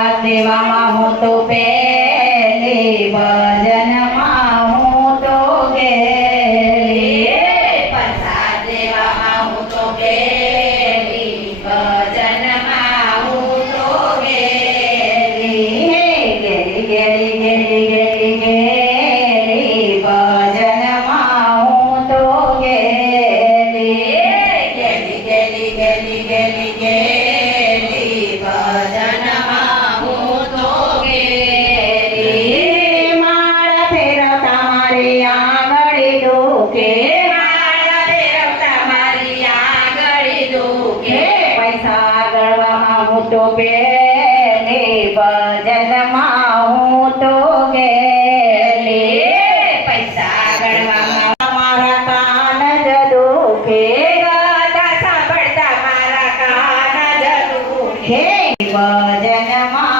પ્રસાદ દેવામાં હું તો પેલી, ભજનમાં હું તો ગેલી. પ્રસાદ દેવામાં હું તો પેલી, ભજનમાં હું તો ગેલી. ગેલી ગેલી ગેલી ગેલી ગેલી, ભજનમાં હું તો ગેલી. ગેલી ગેલી ગેલી ગેલી ગેલી, ભજનમાં હું તો ગેલી. માળા ફેરવતા મારી આંગળી દુખે, માળા ફેરવતા મારી આંગળી દુખે. પૈસા ગળવામાં હું તો પેલી, ભજનમાં હું તો ગેલી. પૈસા ગળવામાં મારા કાન જ દુખે, ગાતા સાંભળતા મારા કાન જ દુખે. ભજનમાં